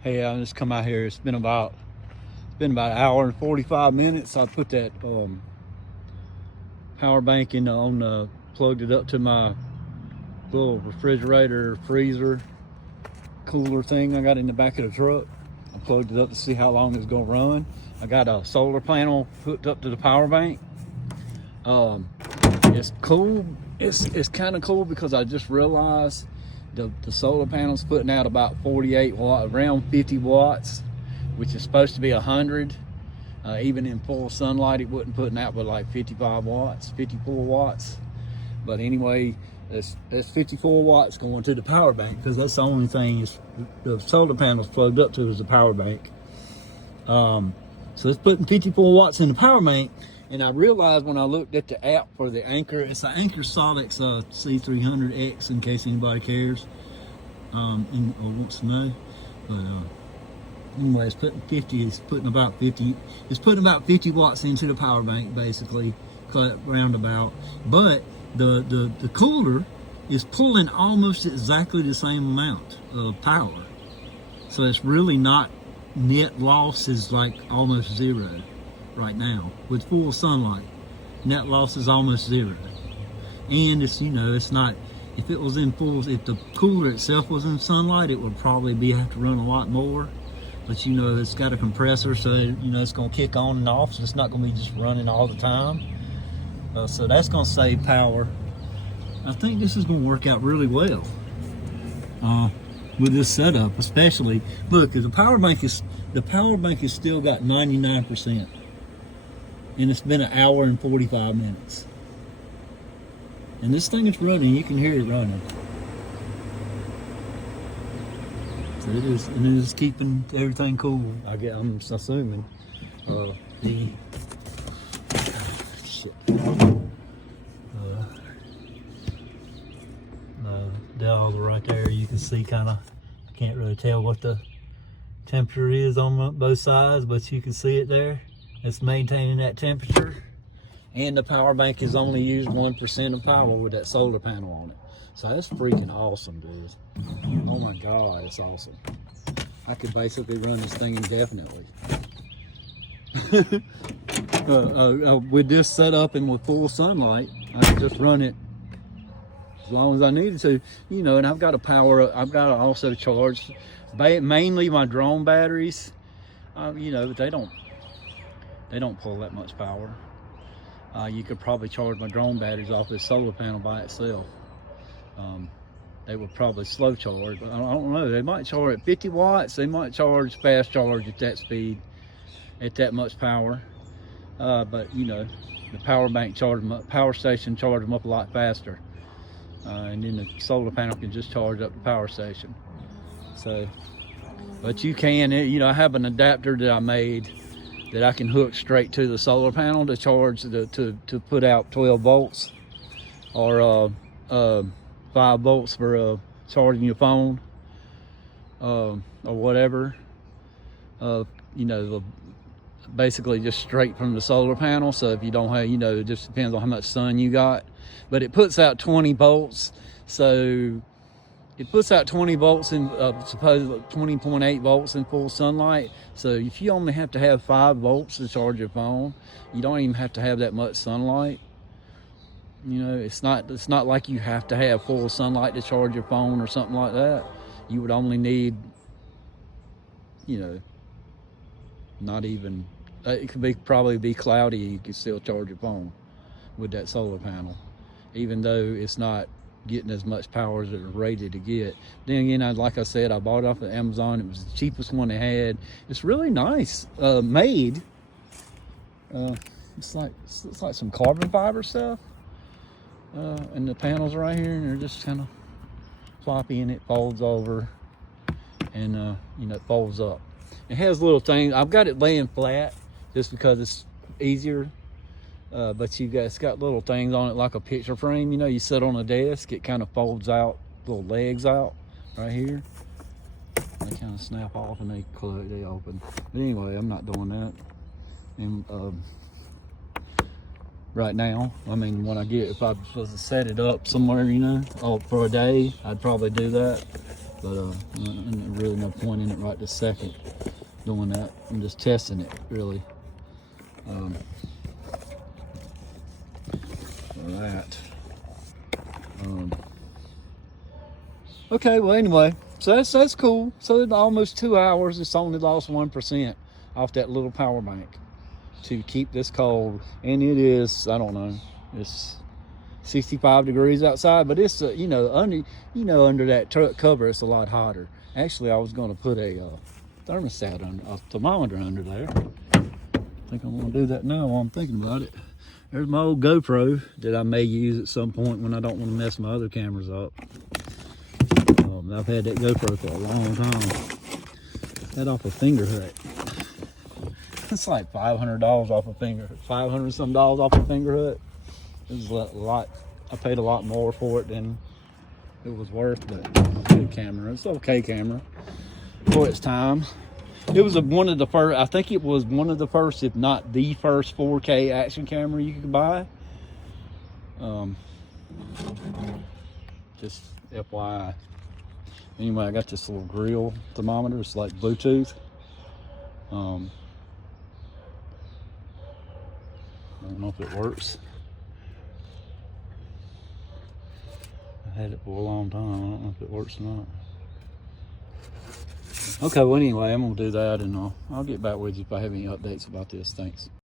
Hey, I just come out here. It's been about an hour and 45 minutes. I put that power bank in plugged it up to my little refrigerator, freezer, cooler thing I got in the back of the truck. I plugged it up to see how long it's gonna run. I got a solar panel hooked up to the power bank. It's cool. It's kind of cool because I just realized the solar panel's putting out about 48 watts, around 50 watts, which is supposed to be 100. Even in full sunlight, it wasn't putting out but like 55 watts, 54 watts. But anyway, that's 54 watts going to the power bank, because that's the only thing the solar panel's plugged up to is the power bank. So it's putting 54 watts in the power bank. And I realized when I looked at the app for the Anker, it's an Anker Solix C300X, in case anybody cares or wants to know. But anyway, it's putting about 50 watts into the power bank, basically, cut roundabout. But the cooler is pulling almost exactly the same amount of power. So it's really not, net loss is like almost zero right now with full sunlight. Net loss is almost zero. And it's, it's not, if it was in full, if the cooler itself was in sunlight, it would probably have to run a lot more. But it's got a compressor, so it's going to kick on and off, so it's not going to be just running all the time. So that's going to save power. I think this is going to work out really well with this setup, especially. Look, the power bank has still got 99%, and it's been an hour and 45 minutes. And this thing is running. You can hear it running. So it is keeping everything cool. I'm assuming. The dials are right there. You can see kind of. Can't really tell what the temperature is on both sides, but you can see it there. It's maintaining that temperature. And the power bank has only used 1% of power with that solar panel on it. So that's freaking awesome, dude. Oh my God, it's awesome. I could basically run this thing indefinitely. With this setup and with full sunlight, I could just run it as long as I needed to. And I've got to also charge mainly my drone batteries. But they don't pull that much power. You could probably charge my drone batteries off this solar panel by itself. They would probably slow charge. I don't know. They might charge at 50 watts. They might charge fast charge at that speed, at that much power. But the power station charge them up a lot faster. And then the solar panel can just charge up the power station. So, but you can, I have an adapter that I made that I can hook straight to the solar panel to charge to put out 12 volts or 5 volts for charging your phone or whatever. Basically just straight from the solar panel. So if you don't have, it just depends on how much sun you got. But it puts out 20 volts. So it puts out 20 volts in supposedly 20.8 volts in full sunlight. So if you only have to have 5 volts to charge your phone, you don't even have to have that much sunlight. It's not like you have to have full sunlight to charge your phone or something like that. You would only need, not even, it could probably be cloudy, you could still charge your phone with that solar panel, even though it's not getting as much power as it's rated to get. Then again, like I said, I bought it off of Amazon. It was the cheapest one they had. It's really nice made. It's like some carbon fiber stuff. And the panels are right here, and they're just kind of floppy, and it folds over, and it folds up. It has little things. I've got it laying flat just because it's easier. But it's got little things on it like a picture frame. You sit on a desk, it kind of folds out, little legs out right here. They kind of snap off and they open. But anyway, I'm not doing that. And right now, when I if I was supposed to set it up somewhere, for a day, I'd probably do that. but really no point in it right this second doing that. I'm just testing it really. For that. Okay, well anyway, so that's cool. So in almost 2 hours, it's only lost 1% off that little power bank to keep this cold. And it is, I don't know, it's 65 degrees outside, but it's under that truck cover, it's a lot hotter. Actually, I was going to put a thermostat under, a thermometer under there. I think I'm going to do that now while I'm thinking about it. There's my old GoPro that I may use at some point when I don't want to mess my other cameras up. I've had that GoPro for a long time. That off a Finger Hut. It's like $500 off a $500 some off a Finger Hut. It was a lot. I paid a lot more for it than it was worth, but good camera. It's an okay camera for its time. It was one of the first. I think it was one of the first, if not the first, 4K action camera you could buy. Just FYI. Anyway, I got this little grill thermometer. It's like Bluetooth. I don't know if it works. I had it for a long time. I don't know if it works or not. Okay, well anyway, I'm gonna do that, and I'll get back with you if I have any updates about this. Thanks.